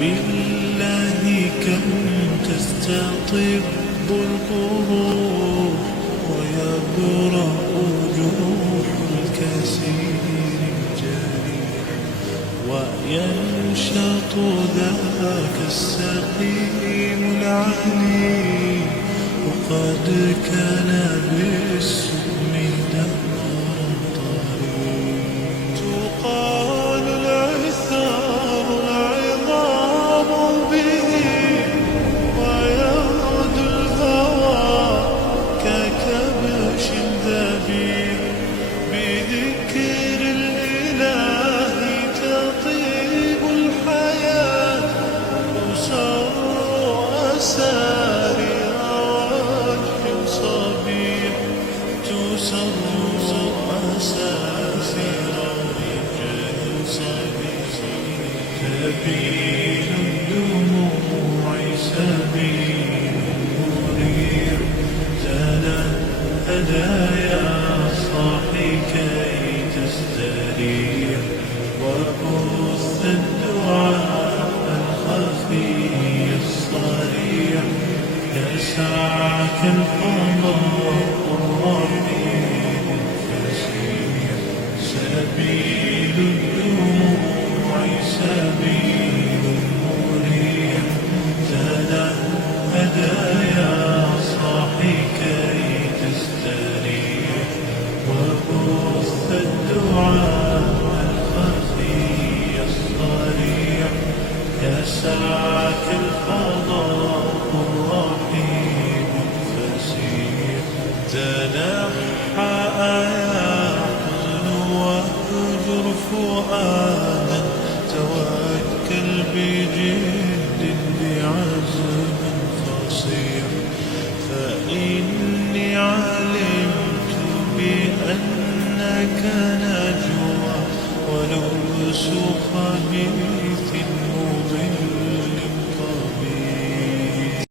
بالله كم تستطب القبور ويبرأ جروح الكثير الجريح وينشط ذاك السقيم العليم وقد كان بالسم دمرا طريق تقال العثار العظام به ويغدو الهوى ككبش ذبيح بذكر الإله تطيب الحياة تسر أسارير وجه صبيح تسر أساسير وجه صبيح سبيل الدموع سبيل مريح تنهدى يا صاحي كي تستريح وبث الدعاء الخفي الصريح يسعك القضاء الرحيم الفسيح سبيل الدموع سبيل مريح تنهدى يا صاحي كي تستريح وبث الدعاء الخفي الصريح يسعك القضاء الرحيم الفسيح تنحى يحزن واهجر فؤادا توكل بجد بعزم فصيح فإني علمت بأنك نجوى ولبس خبيث